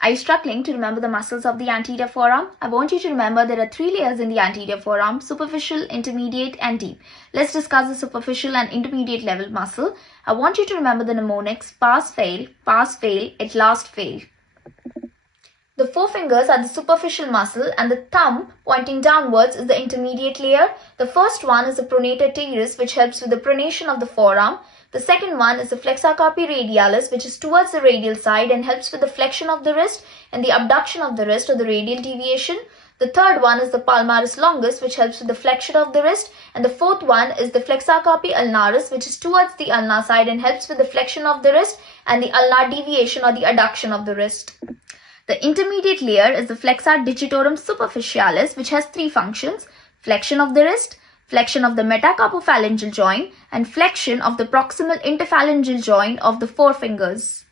Are you struggling to remember the muscles of the anterior forearm? I want you to remember there are 3 layers in the anterior forearm: superficial, intermediate, and deep. Let's discuss the superficial and intermediate level muscle. I want you to remember the mnemonics: pass, fail, at last fail. The forefingers are the superficial muscle and the thumb pointing downwards is the intermediate layer. The first one is the pronator teres, which helps with the pronation of the forearm. The second one is the flexor carpi radialis, which is towards the radial side and helps with the flexion of the wrist and the abduction of the wrist or the radial deviation. The third one is the palmaris longus, which helps with the flexion of the wrist. And the fourth one is the flexor carpi ulnaris, which is towards the ulnar side and helps with the flexion of the wrist and the ulnar deviation or the adduction of the wrist. The intermediate layer is the flexor digitorum superficialis, which has 3 functions: flexion of the wrist, flexion of the metacarpophalangeal joint, and flexion of the proximal interphalangeal joint of the forefingers.